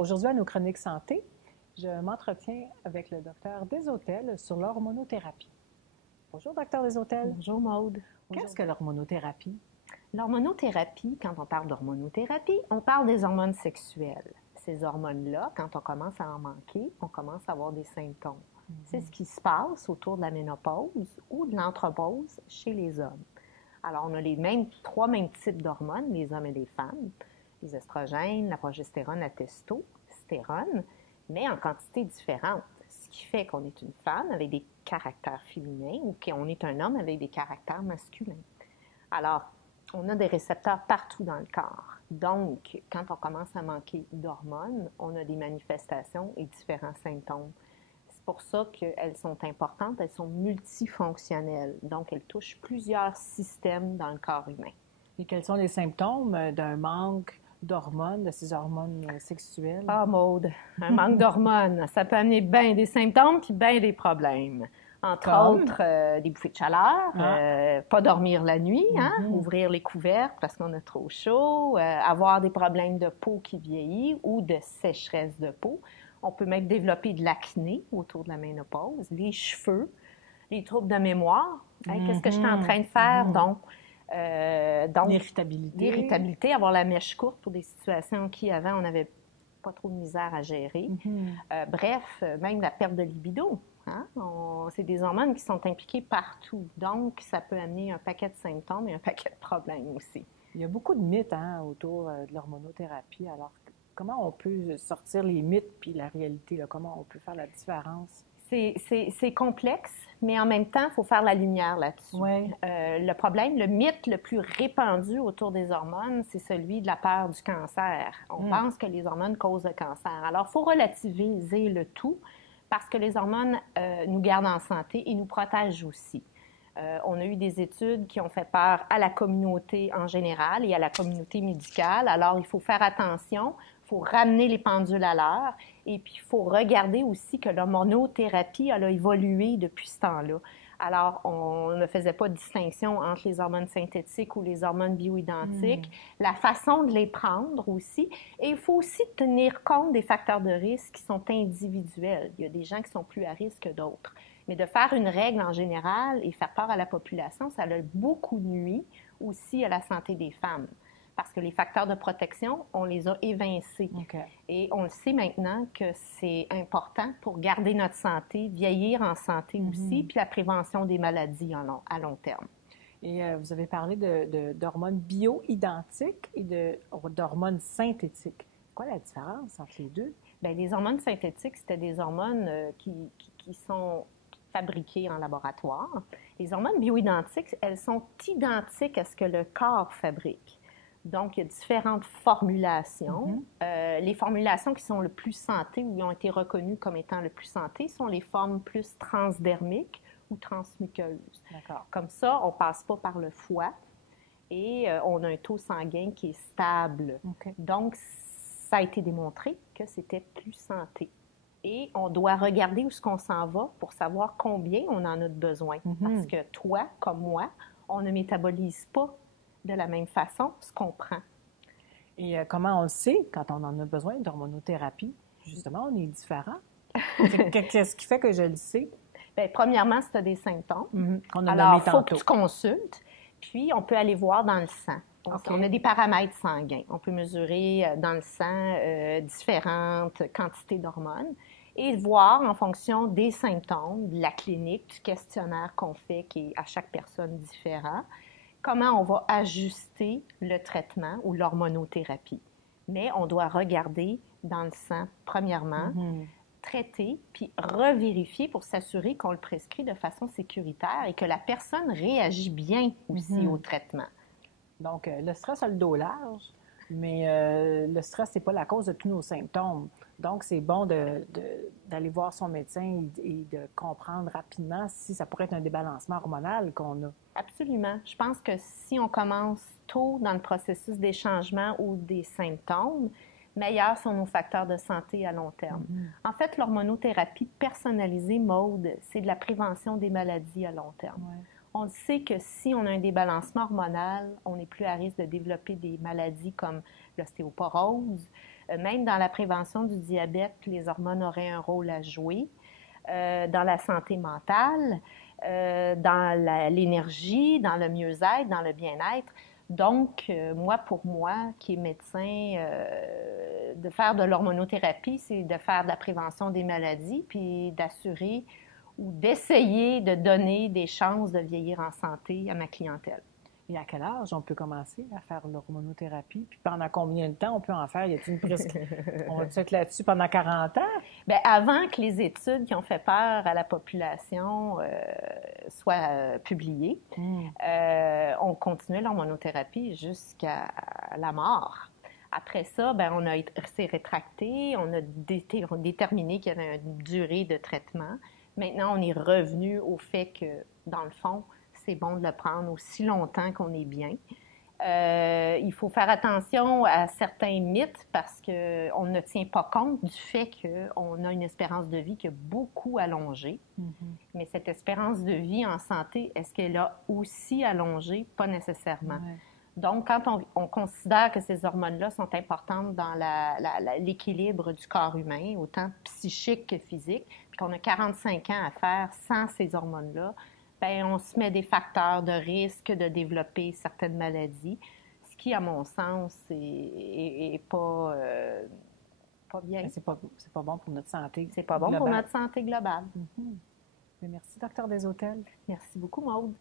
Aujourd'hui, à nos chroniques santé, je m'entretiens avec le docteur Desautels sur l'hormonothérapie. Bonjour, docteur Desautels. Bonjour, Maude. Qu'est-ce que l'hormonothérapie? L'hormonothérapie, quand on parle d'hormonothérapie, on parle des hormones sexuelles. Ces hormones-là, quand on commence à en manquer, on commence à avoir des symptômes. C'est ce qui se passe autour de la ménopause ou de l'andropause chez les hommes. Alors, on a trois mêmes types d'hormones, les hommes et les femmes, les estrogènes, la progestérone, la testostérone, mais en quantité différente. Ce qui fait qu'on est une femme avec des caractères féminins ou qu'on est un homme avec des caractères masculins. Alors, on a des récepteurs partout dans le corps. Donc, quand on commence à manquer d'hormones, on a des manifestations et différents symptômes. C'est pour ça qu'elles sont importantes, elles sont multifonctionnelles. Donc, elles touchent plusieurs systèmes dans le corps humain. Et quels sont les symptômes d'un manque d'hormones, de ces hormones sexuelles? Ah, Maude, un manque d'hormones, ça peut amener bien des symptômes puis bien des problèmes. Entre autres, des bouffées de chaleur, pas dormir la nuit, ouvrir les couvertes parce qu'on a trop chaud, avoir des problèmes de peau qui vieillit ou de sécheresse de peau. On peut même développer de l'acné autour de la ménopause, les cheveux, les troubles de mémoire. Qu'est-ce que je suis en train de faire? Donc, l'irritabilité, avoir la mèche courte pour des situations qui, avant, on n'avait pas trop de misère à gérer. Bref, même la perte de libido. C'est des hormones qui sont impliquées partout. Donc, ça peut amener un paquet de symptômes et un paquet de problèmes aussi. Il y a beaucoup de mythes autour de l'hormonothérapie. Alors, comment on peut sortir les mythes puis la réalité? Là? Comment on peut faire la différence? C'est complexe, mais en même temps, il faut faire la lumière là-dessus. Ouais. Le problème, le mythe le plus répandu autour des hormones, c'est celui de la peur du cancer. On pense que les hormones causent le cancer. Alors, il faut relativiser le tout parce que les hormones nous gardent en santé et nous protègent aussi. On a eu des études qui ont fait peur à la communauté en général et à la communauté médicale. Alors, il faut faire attention, il faut ramener les pendules à l'heure et puis il faut regarder aussi que l'hormonothérapie elle a évolué depuis ce temps-là. Alors, on ne faisait pas de distinction entre les hormones synthétiques ou les hormones bioidentiques, la façon de les prendre aussi. Et il faut aussi tenir compte des facteurs de risque qui sont individuels. Il y a des gens qui sont plus à risque que d'autres. Mais de faire une règle en général et faire peur à la population, ça a beaucoup nuit aussi à la santé des femmes. Parce que les facteurs de protection, on les a évincés. Okay. Et on le sait maintenant que c'est important pour garder notre santé, vieillir en santé aussi, puis la prévention des maladies à long terme. Et vous avez parlé d'hormones bioidentiques et d'hormones synthétiques. Quoi la différence entre les deux? Bien, les hormones synthétiques, c'était des hormones qui sont fabriquées en laboratoire. Les hormones bioidentiques, elles sont identiques à ce que le corps fabrique. Donc, il y a différentes formulations. Les formulations qui sont le plus santé ou qui ont été reconnues comme étant le plus santé sont les formes plus transdermiques ou transmuqueuses. D'accord. Comme ça, on ne passe pas par le foie et on a un taux sanguin qui est stable. Okay. Donc, ça a été démontré que c'était plus santé. Et on doit regarder où est-ce qu'on s'en va pour savoir combien on en a de besoin. Parce que toi, comme moi, on ne métabolise pas de la même façon ce qu'on prend. Et comment on le sait quand on en a besoin d'hormonothérapie? Justement, on est différent. Qu'est-ce qui fait que je le sais? Bien, premièrement, si tu as des symptômes. Qu'on a alors, nommé il faut tantôt. que tu consultes. Puis, on peut aller voir dans le sang. Okay. On a des paramètres sanguins. On peut mesurer dans le sang différentes quantités d'hormones et voir en fonction des symptômes, de la clinique, du questionnaire qu'on fait qui est à chaque personne différent, comment on va ajuster le traitement ou l'hormonothérapie. Mais on doit regarder dans le sang, premièrement, traiter, puis revérifier pour s'assurer qu'on le prescrit de façon sécuritaire et que la personne réagit bien aussi au traitement. Donc, le stress a le dos large, mais le stress, c'est pas la cause de tous nos symptômes. Donc, c'est bon d'aller voir son médecin et de comprendre rapidement si ça pourrait être un débalancement hormonal qu'on a. Absolument. Je pense que si on commence tôt dans le processus des changements ou des symptômes, meilleurs sont nos facteurs de santé à long terme. En fait, l'hormonothérapie personnalisée, Maude, c'est de la prévention des maladies à long terme. Ouais. On sait que si on a un débalancement hormonal, on est plus à risque de développer des maladies comme l'ostéoporose, Même dans la prévention du diabète, les hormones auraient un rôle à jouer. Dans la santé mentale, dans l'énergie, dans le mieux-être, dans le bien-être. Donc, pour moi, qui est médecin, de faire de l'hormonothérapie, c'est de faire de la prévention des maladies, puis d'assurer ou d'essayer de donner des chances de vieillir en santé à ma clientèle. Et à quel âge on peut commencer à faire l'hormonothérapie? Puis pendant combien de temps on peut en faire? Y a-t-il une prescription? On va être là-dessus pendant 40 ans? Bien, avant que les études qui ont fait peur à la population soient publiées, on continuait l'hormonothérapie jusqu'à la mort. Après ça, bien, on s'est rétracté, on a déterminé qu'il y avait une durée de traitement. Maintenant, on est revenu au fait que, dans le fond, c'est bon de le prendre aussi longtemps qu'on est bien. Il faut faire attention à certains mythes parce qu'on ne tient pas compte du fait qu'on a une espérance de vie qui a beaucoup allongé. Mais cette espérance de vie en santé, est-ce qu'elle a aussi allongé? Pas nécessairement. Donc, quand on considère que ces hormones-là sont importantes dans l'équilibre du corps humain, autant psychique que physique, puis qu'on a 45 ans à faire sans ces hormones-là, bien, on se met des facteurs de risque de développer certaines maladies, ce qui, à mon sens, est pas bien. C'est pas bon pour notre santé. C'est pas bon globale. pour notre santé globale. Merci, Dr. Desautels. Merci beaucoup, Maude.